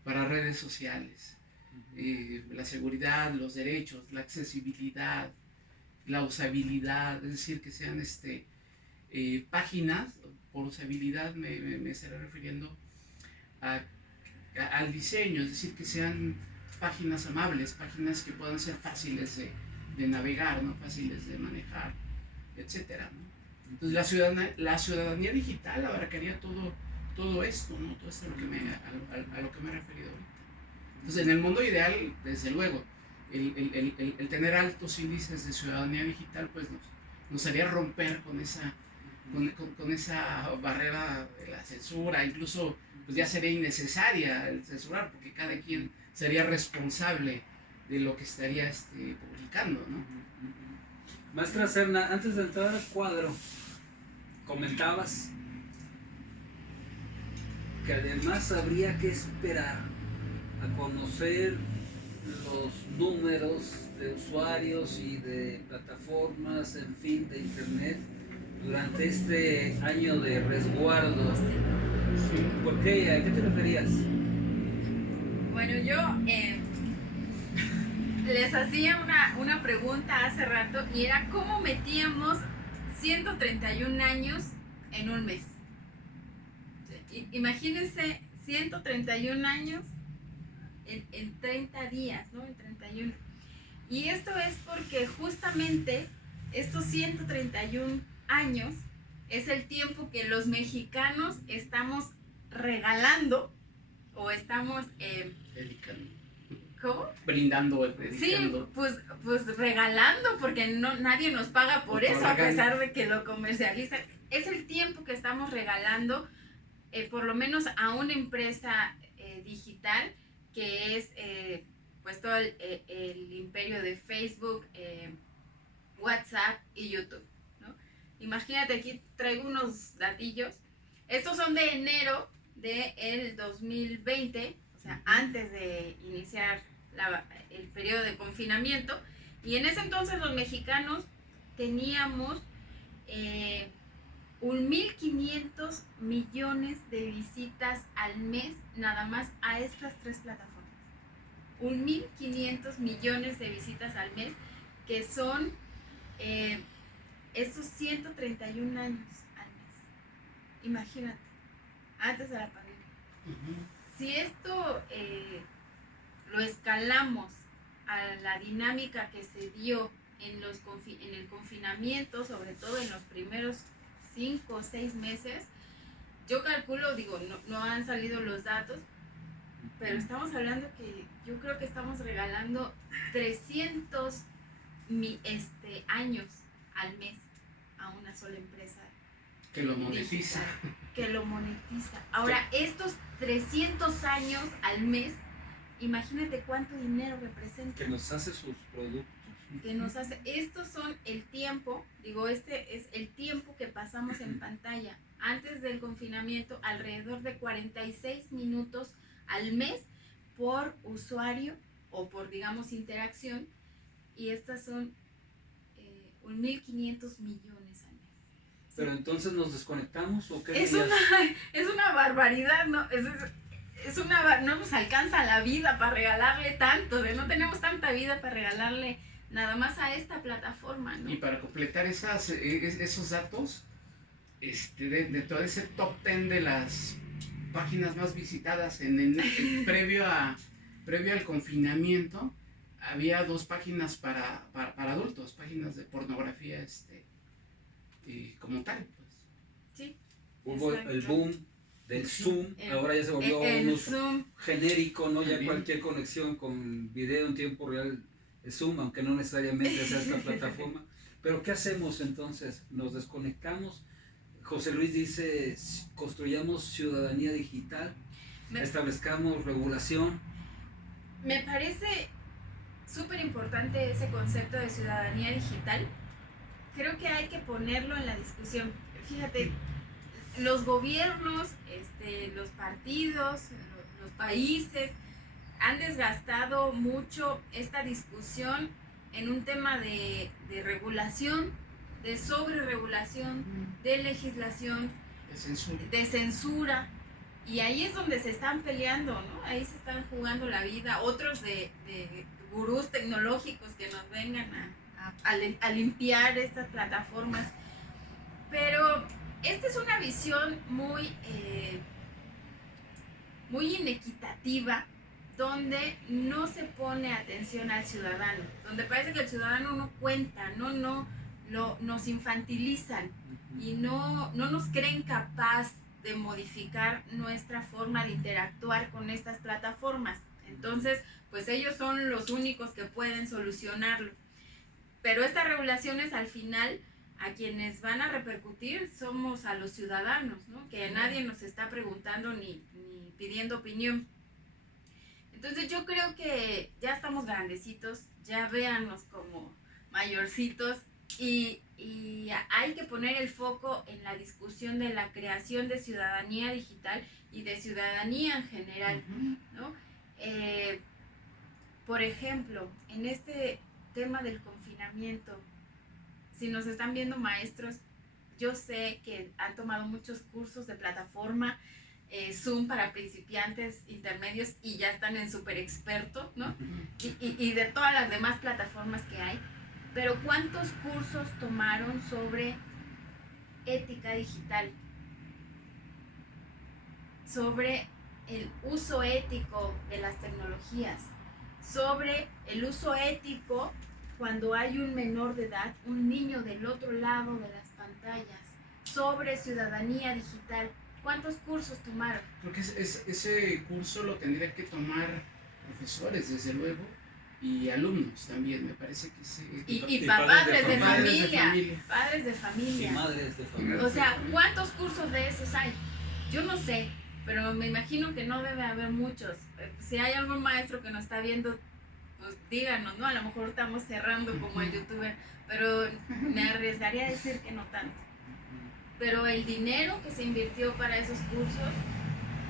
Para redes sociales. La seguridad, los derechos, la accesibilidad, la usabilidad, es decir, que sean páginas. Por usabilidad me estaré refiriendo al diseño, es decir, que sean páginas amables, páginas que puedan ser fáciles de navegar, ¿no? Fáciles de manejar, etcétera, ¿no? Entonces la ciudadanía digital abarcaría todo esto, ¿no? Todo esto a lo que me he referido ahorita. Entonces, en el mundo ideal, desde luego, el tener altos índices de ciudadanía digital, pues nos haría romper con esa barrera de la censura. Incluso pues ya sería innecesaria el censurar, porque cada quien sería responsable de lo que estaría publicando, ¿no? Maestra Serna, antes de entrar al cuadro, comentabas que además habría que esperar a conocer los números de usuarios y de plataformas, en fin, de Internet, durante este año de resguardo. Sí. ¿Por qué? ¿A qué te referías? Bueno, yo les hacía una pregunta hace rato y era cómo metíamos 131 años en un mes. Imagínense 131 años en 30 días, ¿no? En 31. Y esto es porque justamente estos 131 años es el tiempo que los mexicanos estamos regalando o estamos, Dedicando. ¿cómo? Brindando, Sí, dedicando. pues regalando, porque nadie nos paga por eso, a pesar de que lo comercializan. Es el tiempo que estamos regalando, por lo menos a una empresa digital, que es pues todo el imperio de Facebook, WhatsApp y YouTube, ¿no? Imagínate, aquí traigo unos datillos. Estos son de enero del 2020, o sea, antes de iniciar el periodo de confinamiento. Y en ese entonces los mexicanos teníamos 1.500 millones de visitas al mes nada más a estas tres plataformas. 1.500 millones de visitas al mes, que son estos 131 años al mes. Imagínate, antes de la pandemia. Si esto lo escalamos a la dinámica que se dio en el confinamiento, sobre todo en los primeros 5 o 6 meses, yo calculo, digo, no han salido los datos, pero estamos hablando que yo creo que estamos regalando 300 años al mes a una sola empresa Que lo monetiza. digital, que lo monetiza. Ahora, estos 300 años al mes, imagínate cuánto dinero representa. Que nos hace sus productos. Que nos hace, estos son el tiempo, digo, este es el tiempo que pasamos en pantalla. Antes del confinamiento, alrededor de 46 minutos al mes por usuario o por, digamos, interacción, y estas son 1.500 millones al mes. ¿Sí? Pero entonces nos desconectamos o qué Es dirías? es una barbaridad, ¿no? No nos alcanza la vida para regalarle tanto, no tenemos tanta vida para regalarle nada más a esta plataforma, ¿no? Y para completar esos datos, de todo ese top 10 de las páginas más visitadas previo al confinamiento, había 2 páginas para adultos, páginas de pornografía como tal, pues. Sí. Hubo Exacto. el boom del Zoom, El- ahora ya se volvió el un uso Zoom. genérico, ¿no? Ya También. cualquier conexión con video en tiempo real es Zoom, aunque no necesariamente sea esta plataforma. Pero ¿qué hacemos entonces? ¿Nos desconectamos? José Luis dice, construyamos ciudadanía digital, establezcamos regulación. Me parece súper importante ese concepto de ciudadanía digital. Creo que hay que ponerlo en la discusión. Fíjate, los gobiernos, los partidos, los países han desgastado mucho esta discusión en un tema de regulación, de sobreregulación, de legislación, De censura. de censura, y ahí es donde se están peleando, ¿no? Ahí se están jugando la vida, otros de gurús tecnológicos que nos vengan a limpiar estas plataformas. Pero esta es una visión muy inequitativa, donde no se pone atención al ciudadano, donde parece que el ciudadano no cuenta, nos infantilizan y no nos creen capaz de modificar nuestra forma de interactuar con estas plataformas. Entonces, pues ellos son los únicos que pueden solucionarlo. Pero estas regulaciones, al final, a quienes van a repercutir somos a los ciudadanos, ¿no? Que nadie nos está preguntando ni pidiendo opinión. Entonces yo creo que ya estamos grandecitos, ya véanos como mayorcitos, y hay que poner el foco en la discusión de la creación de ciudadanía digital y de ciudadanía en general, ¿no? Por ejemplo, en este tema del confinamiento, si nos están viendo maestros, yo sé que han tomado muchos cursos de plataforma, Zoom para principiantes, intermedios y ya están en súper experto, ¿no? Y de todas las demás plataformas que hay. Pero ¿cuántos cursos tomaron sobre ética digital? Sobre el uso ético de las tecnologías, sobre el uso ético cuando hay un menor de edad, un niño del otro lado de las pantallas, sobre ciudadanía digital. ¿Cuántos cursos tomaron? Creo que ese curso lo tendría que tomar profesores, desde luego, y alumnos también, me parece que sí. Y padres de familia, familia. padres de Y familia. madres de familia. O sea, ¿cuántos cursos de esos hay? Yo no sé, pero me imagino que no debe haber muchos. Si hay algún maestro que nos está viendo, pues díganos, ¿no? A lo mejor estamos cerrando como el youtuber, pero me arriesgaría a decir que no tanto. Pero el dinero que se invirtió para esos cursos,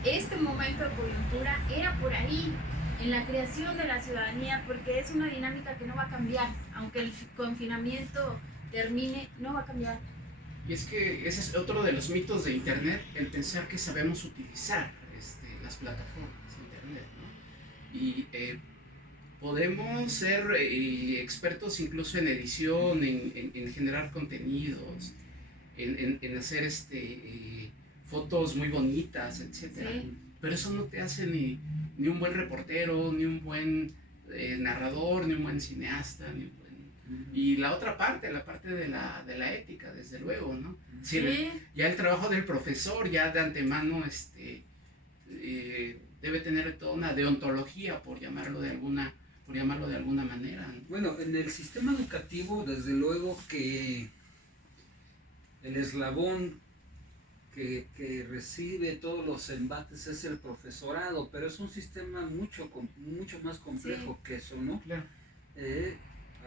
este momento de coyuntura era por ahí, en la creación de la ciudadanía, porque es una dinámica que no va a cambiar, aunque el confinamiento termine, no va a cambiar. Y es que ese es otro de los mitos de Internet, el pensar que sabemos utilizar las plataformas de Internet, ¿no? Y podemos ser expertos incluso en edición, en generar contenidos, en hacer fotos muy bonitas, etc. Sí. Pero eso no te hace ni un buen reportero, ni un buen narrador, ni un buen cineasta, ni un buen... Y la otra parte, la parte de la ética, desde luego, ¿no? Sí, Sí. ya el trabajo del profesor, ya de antemano, debe tener toda una deontología, por llamarlo de alguna manera, ¿no? Bueno, en el sistema educativo, desde luego que el eslabón que recibe todos los embates es el profesorado, pero es un sistema mucho más complejo que eso, ¿no? Claro.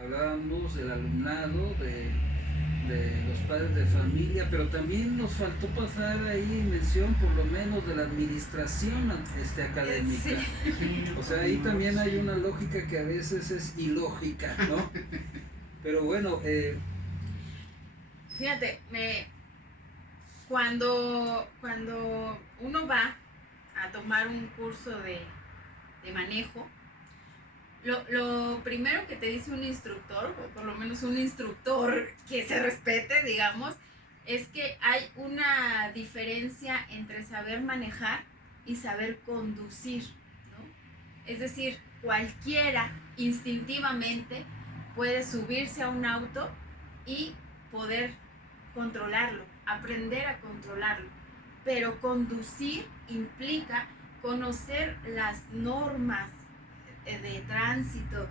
Hablábamos del alumnado, de los padres de familia, pero también nos faltó pasar ahí mención por lo menos de la administración académica. Sí. O sea, ahí también hay una lógica que a veces es ilógica, ¿no? Pero bueno, Fíjate, cuando uno va a tomar un curso de manejo, lo primero que te dice un instructor, o por lo menos un instructor que se respete, digamos, es que hay una diferencia entre saber manejar y saber conducir, ¿no? Es decir, cualquiera instintivamente puede subirse a un auto y poder controlarlo, aprender a controlarlo, pero conducir implica conocer las normas de tránsito,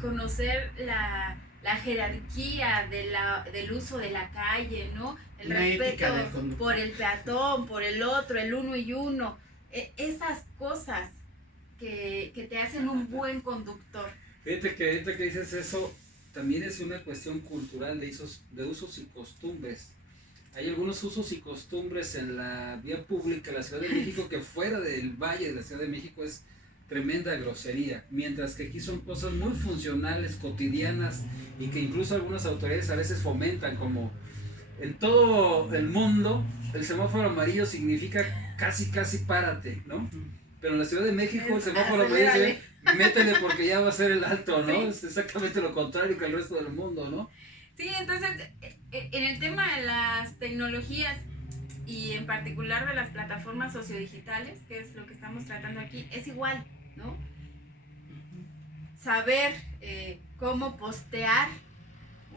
conocer la jerarquía del uso de la calle, ¿no? El Una ética del respeto conductor. por el peatón, por el otro, el uno y uno, esas cosas que te hacen un buen conductor. fíjate que ahorita que dices eso, también es una cuestión cultural de usos y costumbres. Hay algunos usos y costumbres en la vía pública de la Ciudad de México que fuera del Valle de la Ciudad de México es tremenda grosería, mientras que aquí son cosas muy funcionales, cotidianas, y que incluso algunas autoridades a veces fomentan, como en todo el mundo el semáforo amarillo significa casi párate, ¿no? Pero en la Ciudad de México el semáforo amarillo dice métele porque ya va a ser el alto, ¿no? Sí. Es exactamente lo contrario que el resto del mundo, ¿no? Sí, entonces, en el tema de las tecnologías y en particular de las plataformas sociodigitales, que es lo que estamos tratando aquí, es igual, ¿no? Saber cómo postear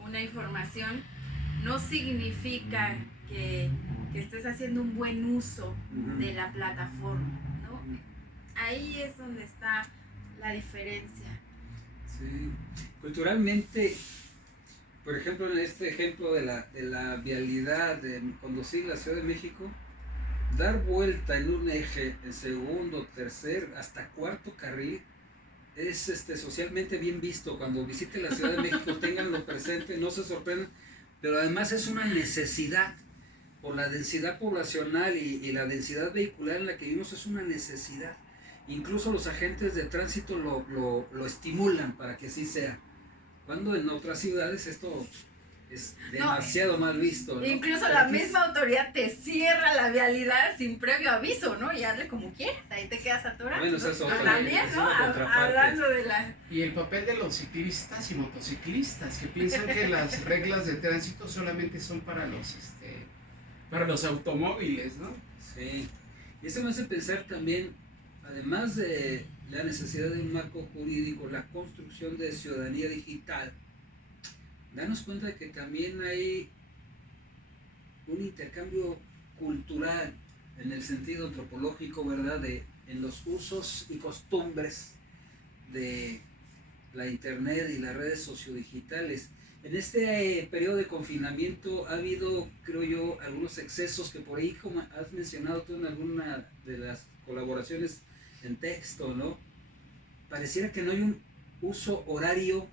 una información no significa que estés haciendo un buen uso de la plataforma, ¿no? Ahí es donde está la diferencia. Sí. Culturalmente, por ejemplo, en este ejemplo de la vialidad de conducir la Ciudad de México, dar vuelta en un eje, en segundo, tercer, hasta cuarto carril, es socialmente bien visto. Cuando visiten la Ciudad de México, ténganlo presente, no se sorprendan, pero además es una necesidad, por la densidad poblacional y la densidad vehicular en la que vivimos, es una necesidad. Incluso los agentes de tránsito lo estimulan para que así sea. Cuando en otras ciudades esto es demasiado mal visto, ¿no? Incluso la misma autoridad te cierra la vialidad sin previo aviso, ¿no? Y hazle como quieras, ahí te quedas atorado. Bueno, esa es ¿no? otra, También, es ¿no? una contraparte. Hablando de la... Y el papel de los ciclistas y motociclistas que piensan que las reglas de tránsito solamente son para los automóviles, ¿no? Sí, y eso me hace pensar también, además de la necesidad de un marco jurídico, la construcción de ciudadanía digital, darnos cuenta de que también hay un intercambio cultural en el sentido antropológico, ¿verdad? En los usos y costumbres de la internet y las redes sociodigitales. En este periodo de confinamiento ha habido, creo yo, algunos excesos que por ahí, como has mencionado tú en alguna de las colaboraciones en texto, ¿no? Pareciera que no hay un uso horario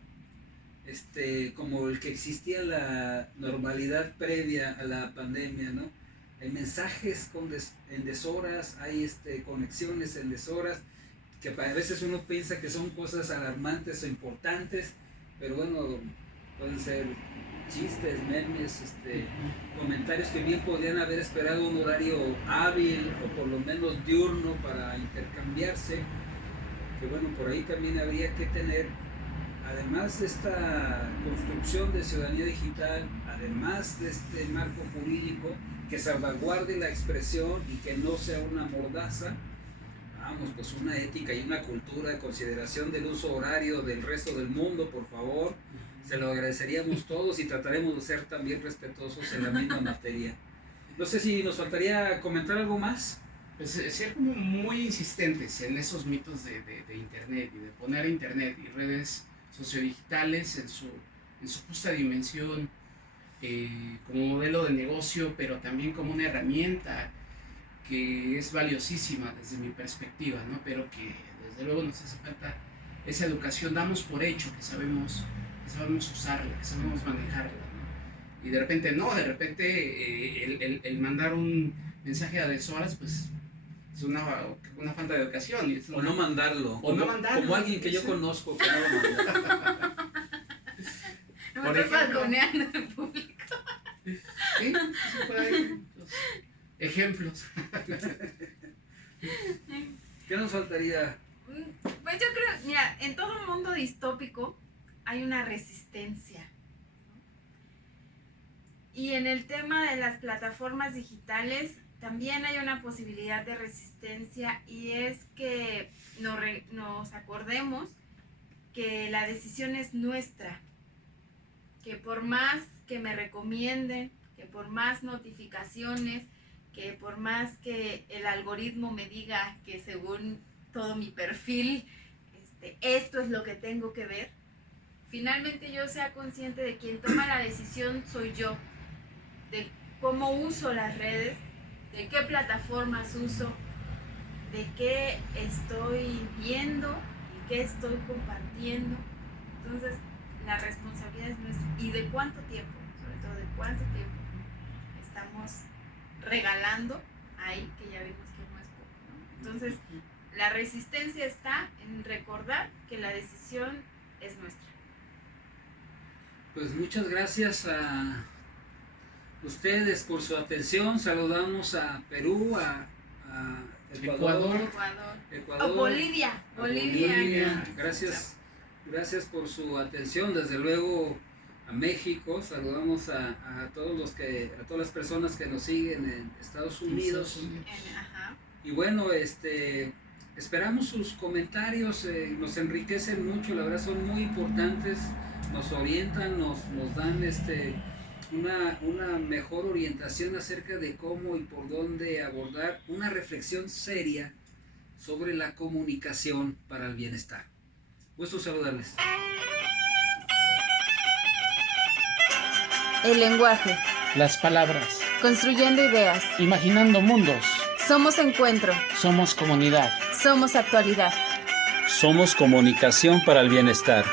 como el que existía en la normalidad previa a la pandemia, ¿no? Hay mensajes en deshoras, hay conexiones en deshoras, que a veces uno piensa que son cosas alarmantes o importantes, pero bueno, pueden ser chistes, memes, comentarios que bien podrían haber esperado un horario hábil o por lo menos diurno para intercambiarse, que bueno, por ahí también habría que tener, además de esta construcción de ciudadanía digital, además de este marco jurídico que salvaguarde la expresión y que no sea una mordaza, vamos, pues una ética y una cultura de consideración del uso horario del resto del mundo, por favor. Se lo agradeceríamos todos y trataremos de ser también respetuosos en la misma materia. No sé si nos faltaría comentar algo más. Pues ser como muy insistentes en esos mitos de Internet y de poner Internet y redes sociodigitales en su justa dimensión, como modelo de negocio, pero también como una herramienta que es valiosísima desde mi perspectiva, ¿no? Pero que desde luego nos hace falta esa educación. Damos por hecho que sabemos usarla, que sabemos manejarla, ¿no? Y de repente el mandar un mensaje a deshoras, pues es una falta de educación. O no mandarlo. Como alguien que yo conozco que no lo manda. No Por me estás ejemplo. balconeando en público. Sí, sí, por ahí, los ejemplos. ¿Qué nos faltaría? Pues yo creo, mira, en todo mundo distópico hay una resistencia, ¿no? Y en el tema de las plataformas digitales también hay una posibilidad de resistencia, y es que nos acordemos que la decisión es nuestra, que por más que me recomienden, que por más notificaciones, que por más que el algoritmo me diga que según todo mi perfil, esto es lo que tengo que ver, finalmente yo sea consciente de quien toma la decisión soy yo, de cómo uso las redes, de qué plataformas uso, de qué estoy viendo y qué estoy compartiendo. Entonces, la responsabilidad es nuestra. ¿Y de cuánto tiempo? Sobre todo, ¿de cuánto tiempo estamos regalando ahí, que ya vimos que no es poco, ¿no? Entonces, la resistencia está en recordar que la decisión es nuestra. Pues muchas gracias a ustedes por su atención. Saludamos a Perú, a Ecuador, O Bolivia. a Bolivia. Gracias por su atención. Desde luego a México. Saludamos a todas las personas que nos siguen en Estados Unidos. Ajá. Y bueno, esperamos sus comentarios, nos enriquecen mucho, la verdad son muy importantes, nos orientan, nos dan una mejor orientación acerca de cómo y por dónde abordar una reflexión seria sobre la comunicación para el bienestar. Gusto saludarles. El lenguaje. Las palabras. Construyendo ideas. Imaginando mundos. Somos encuentro. Somos comunidad. Somos actualidad. Somos comunicación para el bienestar.